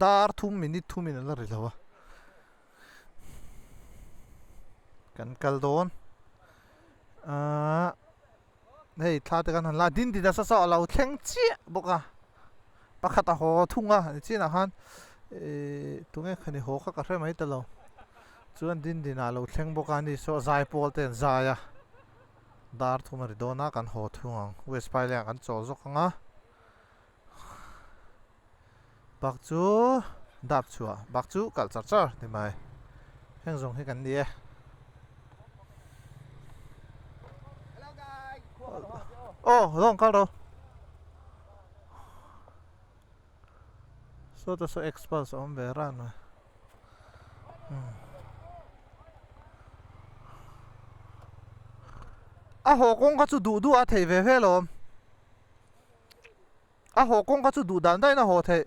dar thum minute 2 minute la rilawa kan kaldon hei thla te kan han la din din sa sa lo thleng chi boka pakhata ho thunga china han tunge khani ho kha ka hre mai ta lo chuan din din a lo thleng boka ni so zai pol ten zaya dar thuma ri dona kan ho thunga west pile kan chol zo khanga bak chu dap chua bak chu kal char char ni mai heng zong he kan ni e oh long kal ro so to so expulse on be ran a ho kong ka chu du du a thei ve ve lo a ho kong ka chu du dan dai na ho thei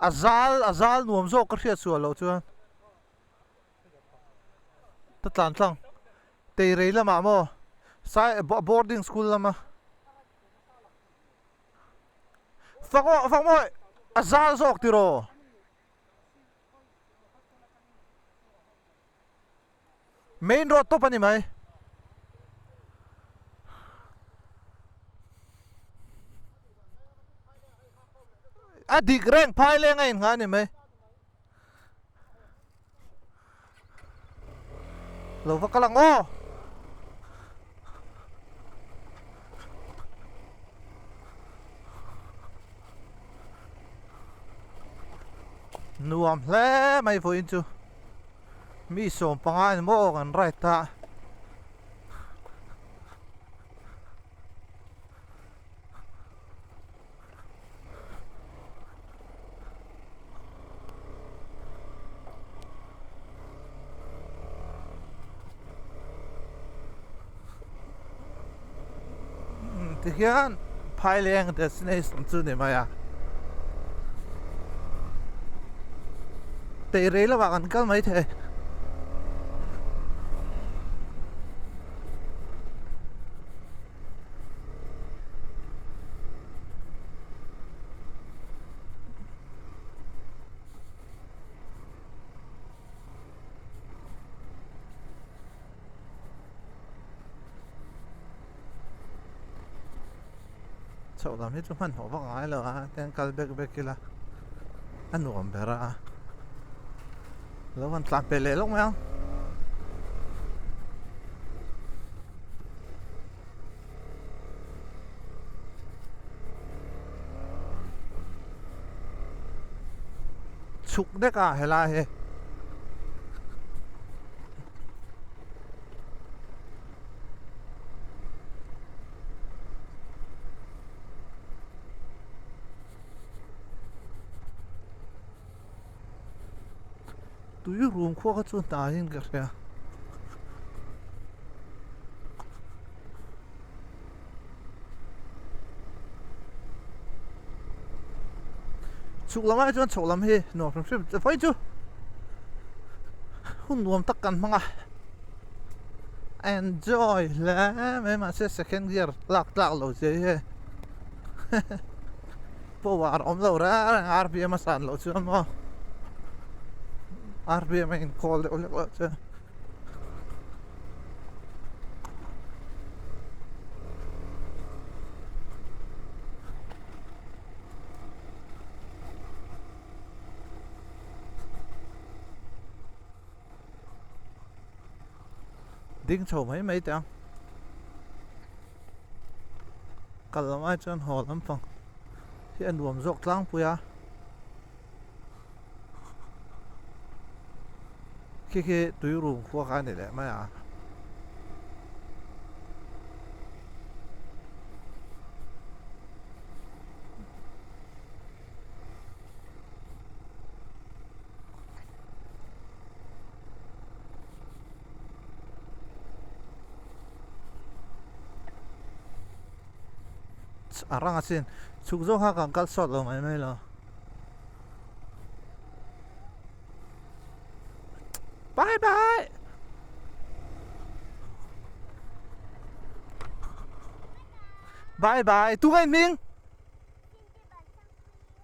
azal nuam zo ka hria chu lo chuan ta tlan tlang tei rei lama mo sai boarding school lama phang mo azal zok ti ro main road to pani mai adik reng phai le ngai nga ni mai lo va kalang o nuam hle mai foi chu mi som pangai mo kan right ta ti hian phai leng destination chu ni mai a tei rei la wa kan kal mai the chau lam hi chu man ho wa ngai lo a ten kal bek bek kila anuam bera lo kan tlam pe le long mai chuk de ka hela he tu yu room kho ka chu ta hin ka hria chuk lamai chuan chho lam hi no from trip phai chu hun nuam tak kan manga enjoy la me ma se second gear lak lo che he po war om lo ra rpm san lo chu mo rpm in call de lo che ding chho mấy tang kalamai chuan hol am pang hi an nuam zok tlang puya khi tui room kho ka ni le mai a arang asin chukzo ha kan kal sot lo mai lo bye bye bye bye tu ngai ming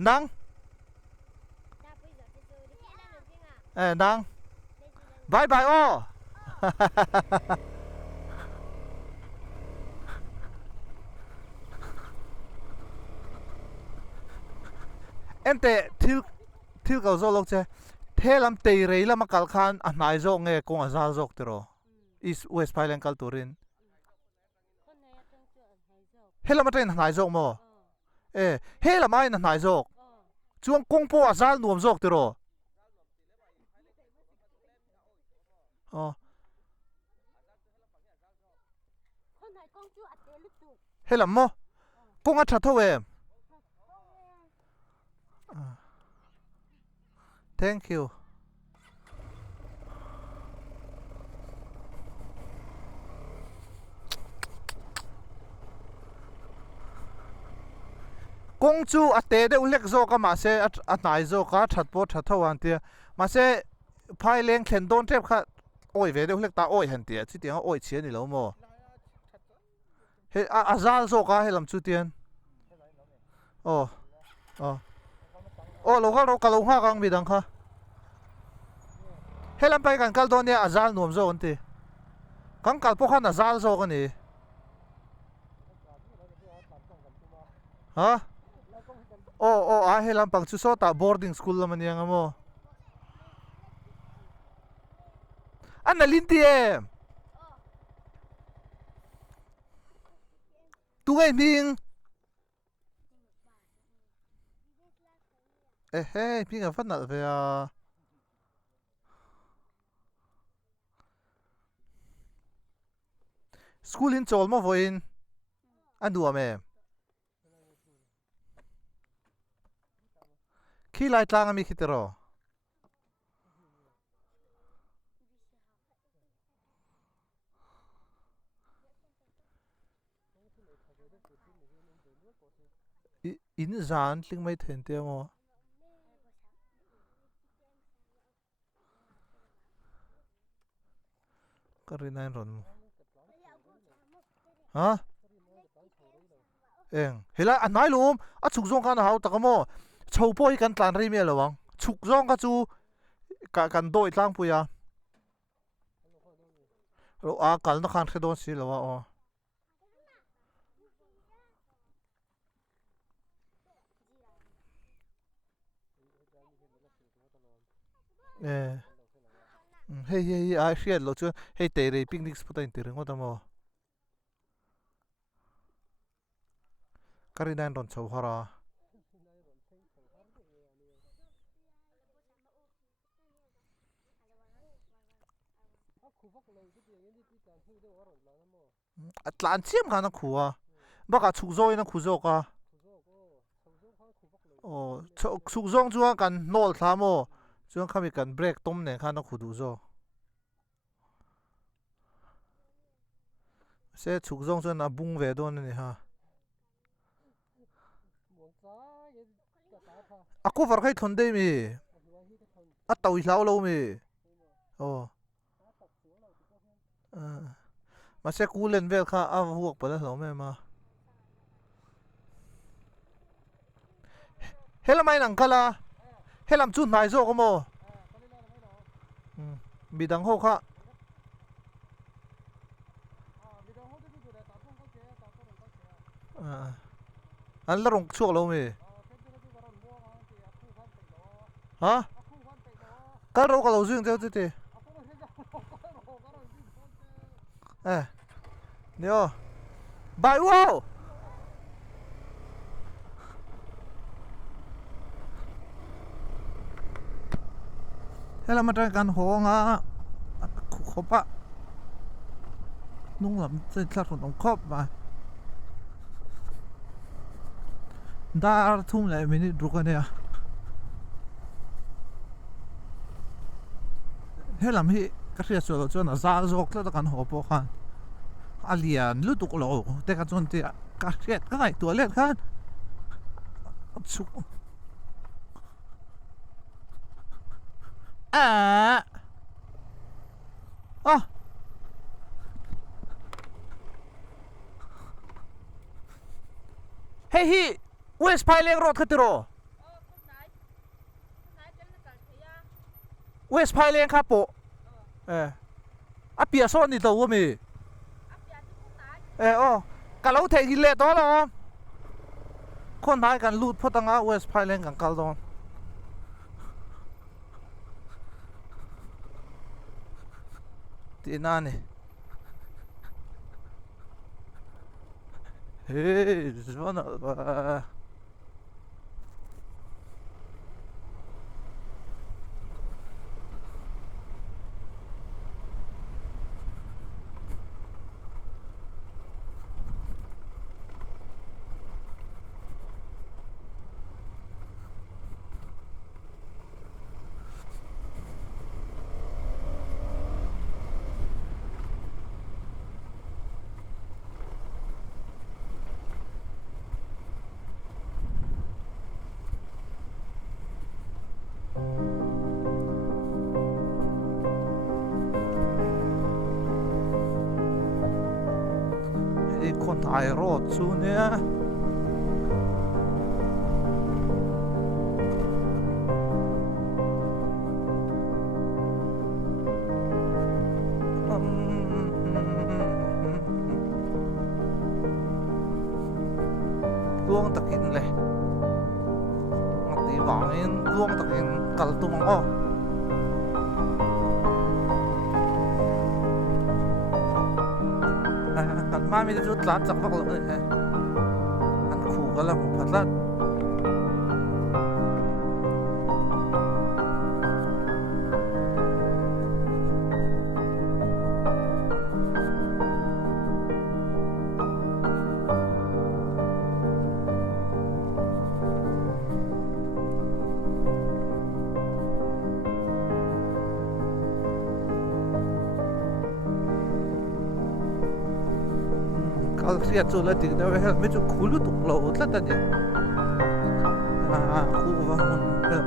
นังนังบายบายโอเอ็นเตทิลเขาโซลกเจเทลำเตยเรยลำมาคัลขันอันไหนโจงเงกงอาซาโจกเตโรอีสเวสไพเลนคัลตูรินเฮลำมาเทนไหนโจกโมเฮลำไม่ไหนโจกจวงกงปูอาซาลนวมโจกเตโรอ๋อเฮลำโมกงอัดชัดเท่าเวม thank you กงจูอัตเตเดอุเล็กโซก็มาเซอัตไหนโซก็ชัดโพชัดเท่าวันเตียมาเซพายเลงเข็นโดนเทปค่ะโอ้ยเวเดอุเล็กตาโอ้ยเห็นเตียที่เตียงโอ้ยเชียนี่แล้วโมเฮอาซาโซก็เฮลำจูเตียนโอ้โอ้เราก็เรากะเราห้ากังมีดังค่ะเฮลำไปกันกัลตัวเนี่ยอาซาลนวมโซกันตีกังกัลพวกขันอาซาลโซกันนี่ฮะโอ้เฮลำปังชุโซตา boarding school ละมันยังอะโมอันนั้นลินตีเอ็มตัวไอ้มิงเฮ้ยพี่กับฟันนัดไปอ่ะสกูลินโจลมาvoinอันดูอ่ะแม่ขี้ไล่ตางมีคิดเหรออินจานลิงไม่เห็นเดียวมั้งก็เรียนนั่นรอนฮะเองเฮล่ะอันไหนลุมอ่ะฉุกจงกันเอาตะกโมชาวป่วยกันตานรีเมียหรอวังฉุกจงกันจูกันโดยตั้งปุยอ่ะเรากันนักขันแค่โดนสิหรอวะอ๋อเฮ้ยอาเชียร์เราจะเฮ้ยเตะเรย์ปิกนิกสปอตอินเตอร์งว่าทำไมการีนันรอนชาวฮาราอัตลานเชียมกันนักขัวบักฉุกโจยนักขุโจกะโอ้ฉุกโจงจัวกันโนลทามโอจัวข้ามีกันเบรกต้มเนี่ยข้านักขุดูโจเสียฉุกโจงจัวน่ะบุ้งเวดอนนี่ฮะอากูฝากให้ทนได้มีอัตตาวิลาวเรามีโอ้มาเสียกูเล่นเวลค่ะอ้าวพวกไปแล้วเหรอแม่มาเฮลัมไม่หนังกันละเฮลัมจุดไหนโซ่ก็โมมีดังโฮค่ะอันละรงช่วงเรามีฮะก็เราก็เราซึ่งเจ้าที่ เดี๋ยวบายว้าวให้เรามาทำการโหงอ่ะขบปะนุ่งหลับเส้นคลาดฝนต้องครอบมาได้ทุ่มเลยไม่ได้ดูกันเนี่ยให้เราไม่ก็เสียส่วนเราจนซาโซกแล้วกันหัวโปกันอาเลียนลุตุกโลแต่กันจนเตียก็เสียก็ไงตัวเล็กกันชุกอ๋อเฮ้ยเวสไปเลี้ยงรถขัดรถ West Highland ครับปุ๊อ่ะเปียซ้อนนี่ตัวมีอ๋อกะเราเทกิเลตัวละคนไทยกันลูดพอตั้งอ่ะ West Highland กันกัลดอนตีนั่นนี่เฮ้ยจวนอ่ะไอ้คนไทยรอดซูเนี่ยล่วงตะกินเลยตีหวังเองล่วงตะกินกัลตุมังอ้อกันมาไม่ได้จุดลัดจากพวกเราเลยอันขู่กันแล้วผมพัดลัดก็เสียจุดละถึงได้ไม่จุดคู่ลุตุกเราตั้งแต่เนี่ยคู่ว่ามัน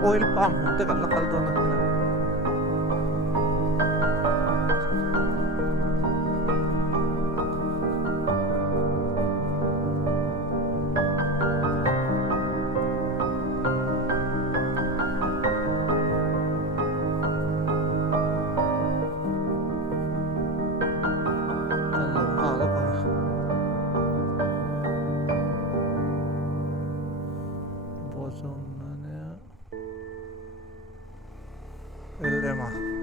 ออยล์ปั๊มมันแต่กันละกันตัวนั้นนะZona, el lema.